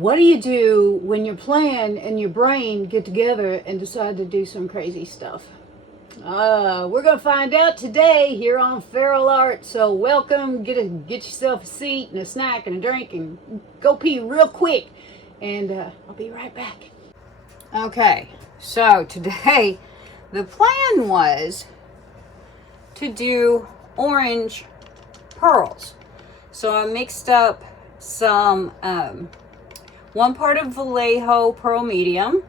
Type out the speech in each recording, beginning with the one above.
What do you do when your plan and your brain get together and decide to do some crazy stuff? We're gonna find out today here on Feral Art. So welcome. Get yourself a seat and a snack and a drink and go pee real quick. And I'll be right back. Okay, so today the plan was to do orange pearls. So I mixed up some 1 part of Vallejo pearl medium,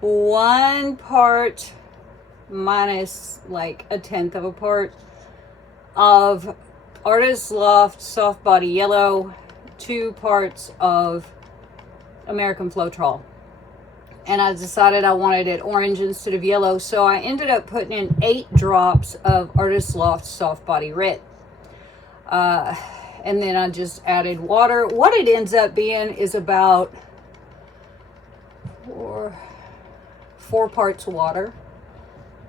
1 part minus like 1/10 of a part of Artist Loft soft body yellow, 2 parts of American Floetrol. And I decided I wanted it orange instead of yellow, so I ended up putting in 8 drops of Artist Loft soft body red. And then I just added water. What it ends up being is about 4 parts water,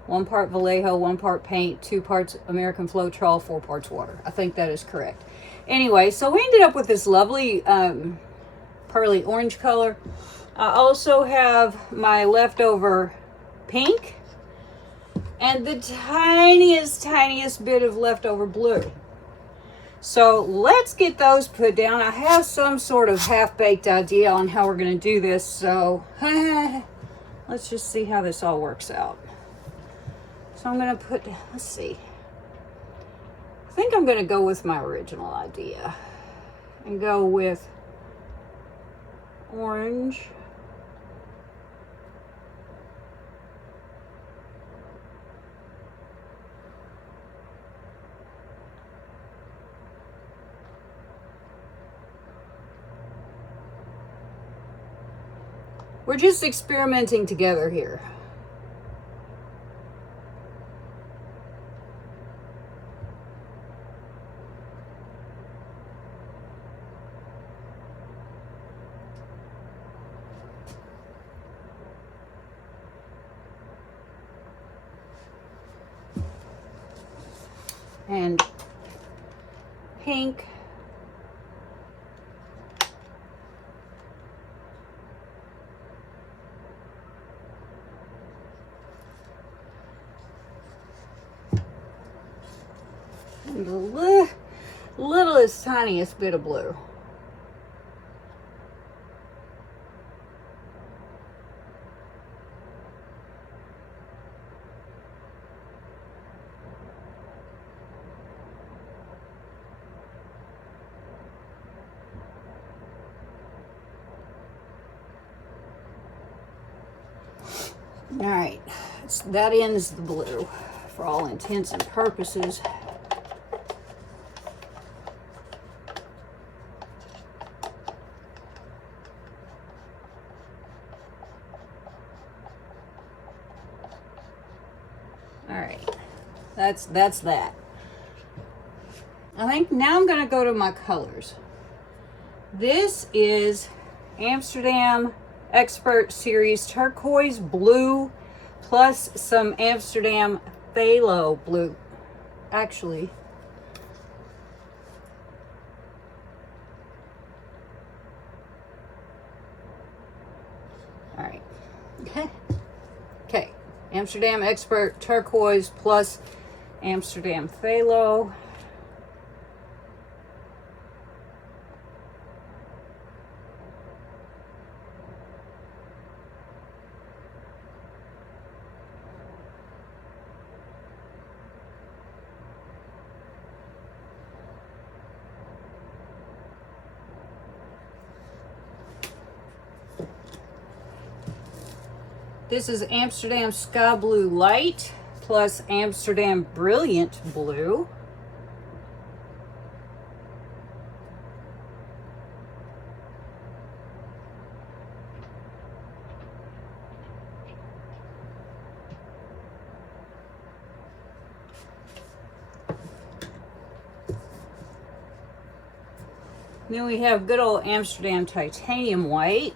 1 part Vallejo, 1 part paint, 2 parts American Floetrol, 4 parts water. I think that is correct. Anyway, so we ended up with this lovely pearly orange color. I also have my leftover pink and the tiniest bit of leftover blue. So let's get those put down. I have some sort of half-baked idea on how we're going to do this, so let's just see how this all works out. So I'm going to put, let's see. I think I'm going to go with my original idea and go with orange. We're just experimenting together here. And pink. And the littlest, tiniest bit of blue. All right, that ends the blue for all intents and purposes. All right, that's that. I think now I'm going to go to my colors. This is Amsterdam Expert Series Turquoise Blue plus some Amsterdam Phthalo Blue. Actually, all right. Okay. Amsterdam Expert Turquoise plus Amsterdam Phthalo. This is Amsterdam Sky Blue Light plus Amsterdam Brilliant Blue. Then we have good old Amsterdam Titanium White.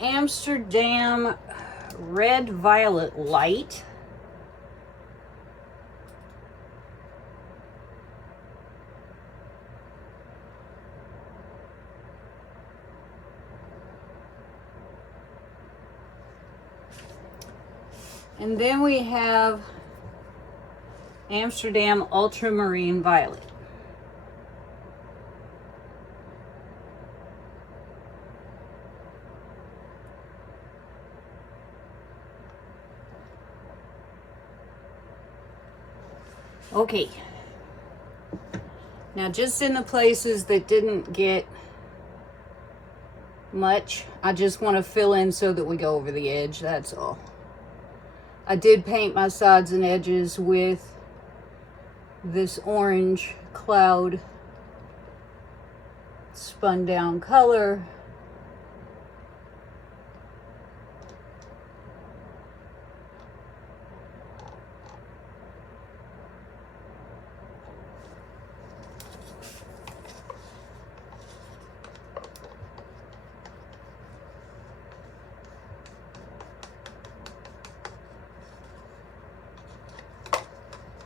Amsterdam Red Violet Light. And then we have Amsterdam Ultramarine Violet. Okay. Now just in the places that didn't get much, I just want to fill in so that we go over the edge, that's all. I did paint my sides and edges with this orange cloud spun down color.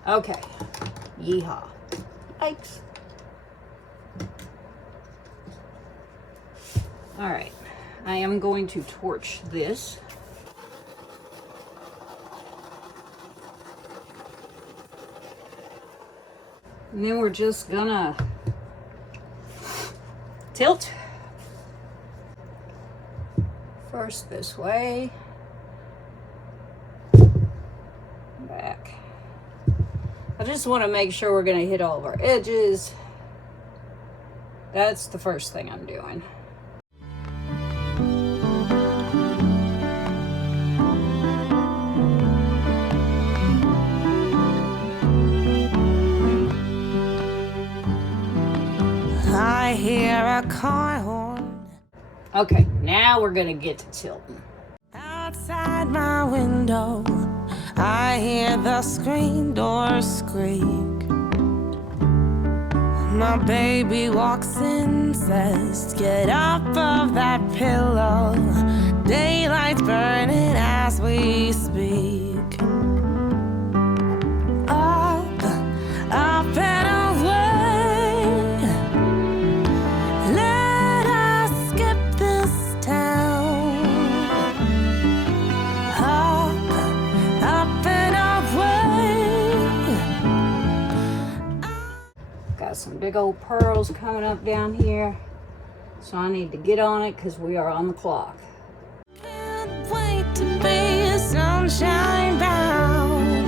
Okay, yeehaw. Yikes. All right, I am going to torch this. And then we're just gonna tilt. First this way, back. I just want to make sure we're going to hit all of our edges. That's the first thing I'm doing. I hear a car horn. Okay, now we're going to get to tilting. Outside my window, I hear the screen door squeak. My baby walks in, says, get up of that pillow. Daylight's burning as we speak. Up, up and away. Let us skip this town. Up and away. Got some big old pearls coming up down here. So I need to get on it because we are on the clock. Can't wait to be sunshine bound.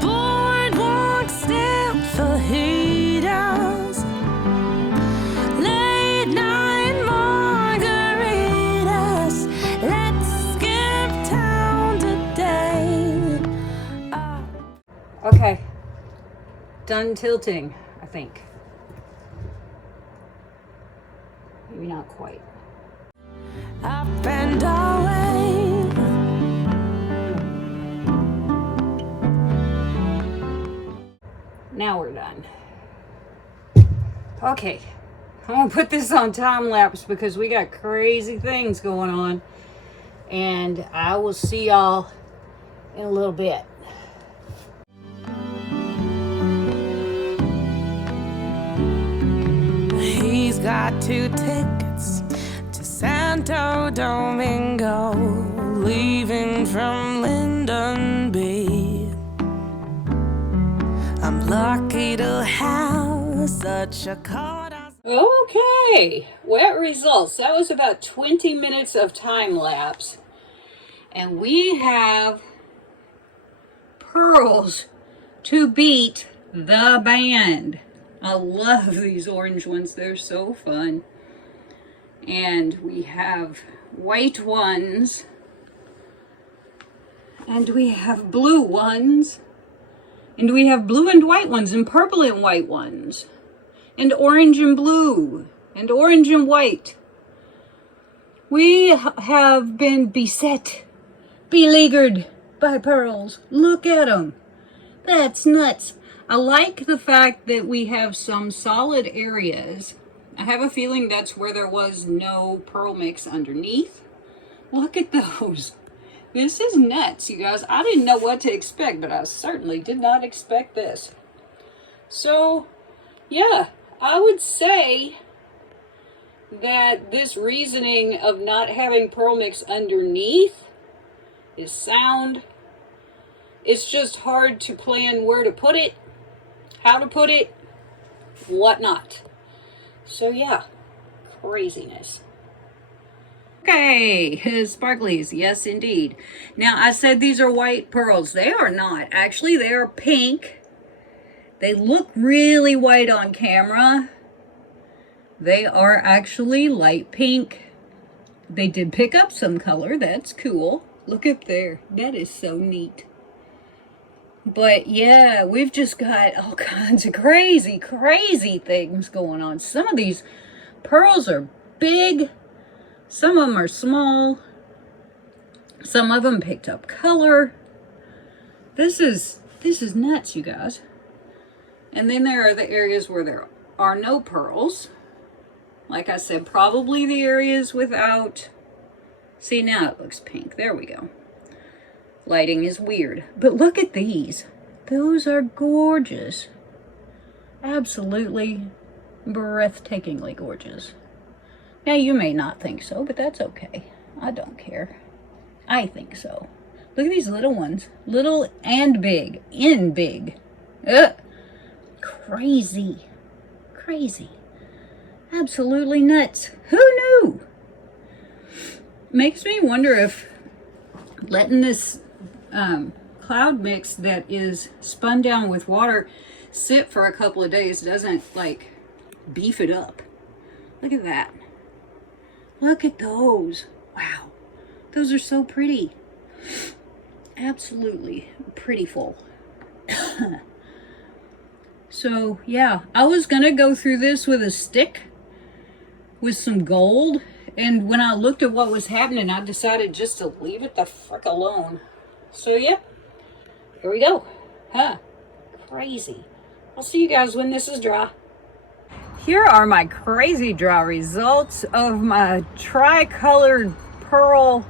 Boardwalk stand fajitas. Late night margaritas. Let's skip town today. Okay, done tilting, I think. Maybe not quite. Up and away. Now we're done. Okay, I'm gonna put this on time lapse because we got crazy things going on, and I will see y'all in a little bit. He's got 2 tickets to Santo Domingo, leaving from Linden B. I'm lucky to have such a card. Okay, wet results. That was about 20 minutes of time lapse. And we have pearls to beat the band. I love these orange ones. They're so fun. And we have white ones. And we have blue ones. And we have blue and white ones and purple and white ones. And orange and blue. And orange and white. We have been beset, beleaguered by pearls. Look at them. That's nuts. I like the fact that we have some solid areas. I have a feeling that's where there was no pearl mix underneath. Look at those. This is nuts, you guys. I didn't know what to expect, but I certainly did not expect this. So, yeah, I would say that this reasoning of not having pearl mix underneath is sound. It's just hard to plan where to put it, how to put it, whatnot. So yeah, craziness. Okay, sparklies, yes indeed. Now I said these are white pearls. They are not. Actually, they are pink. They look really white on camera. They are actually light pink. They did pick up some color. That's cool. Look up there. That is so neat. But yeah, we've just got all kinds of crazy things going on. Some of these pearls are big. Some of them are small. Some of them picked up color. This is nuts, you guys. And then there are the areas where there are no pearls. Like I said, probably the areas without... See, now it looks pink. There we go. Lighting is weird. But look at these. Those are gorgeous. Absolutely breathtakingly gorgeous. Now, you may not think so, but that's okay. I don't care. I think so. Look at these little ones. Little and big. In big. Ugh. Crazy. Crazy. Absolutely nuts. Who knew? Makes me wonder if letting this cloud mix that is spun down with water sit for a couple of days doesn't, like, beef it up. Look at that. Look at those. Wow. Those are so pretty. Absolutely prettyful. So, yeah. I was going to go through this with a stick with some gold. And when I looked at what was happening, I decided just to leave it the frick alone. So, yeah. Here we go. Huh. Crazy. I'll see you guys when this is dry. Here are my crazy dry results of my tri-colored pearl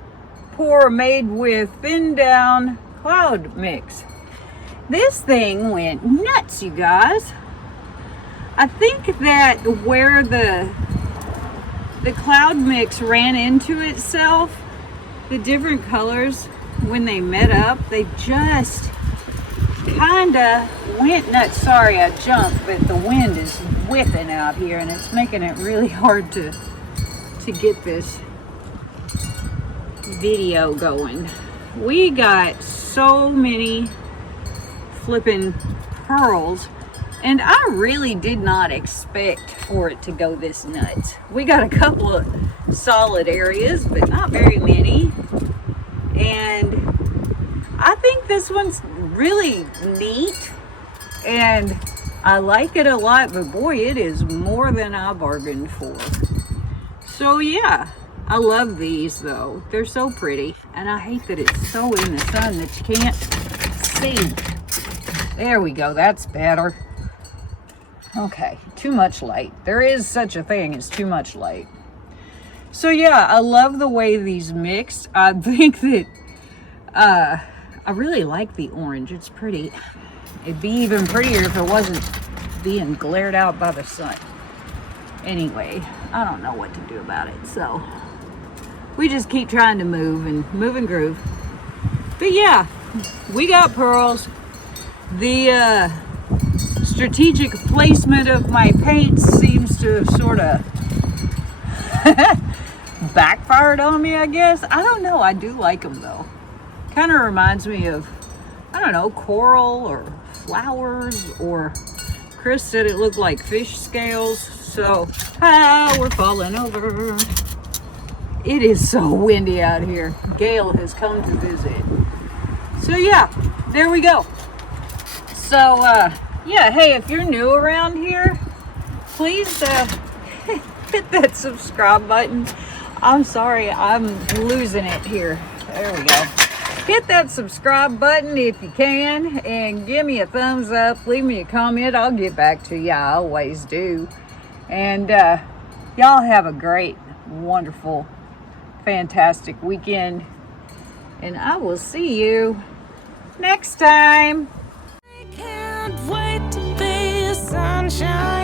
pour made with thin down cloud mix. This thing went nuts, you guys. I think that where the cloud mix ran into itself, the different colors, when they met up, they just kind of went nuts. Sorry I jumped, but the wind is whipping out here and it's making it really hard to get this video going. We got so many flipping pearls, and I really did not expect for it to go this nuts. We got a couple of solid areas, but not very many. And I think this one's really neat, and I like it a lot, but boy, it is more than I bargained for. So yeah, I love these though. They're so pretty, and I hate that it's so in the sun that you can't see. There we go, that's better. Okay, too much light. There is such a thing as too much light. So yeah, I love the way these mixed. I think that I really like the orange. It's pretty. It'd be even prettier if it wasn't being glared out by the sun. Anyway, I don't know what to do about it, so we just keep trying to move and groove. But yeah, we got pearls. The strategic placement of my paints seems to have sort of backfired on me, I guess. I don't know. I do like them though. Kind of reminds me of, I don't know, coral or flowers, or Chris said it looked like fish scales. So, we're falling over. It is so windy out here. Gail has come to visit. So yeah, there we go. So, yeah, hey, if you're new around here, please hit that subscribe button. I'm sorry, I'm losing it here. There we go. Hit that subscribe button if you can, and give me a thumbs up. Leave me a comment. I'll get back to you. I always do. And y'all have a great, wonderful fantastic weekend. And I will see you next time. I can't wait to be a sunshine.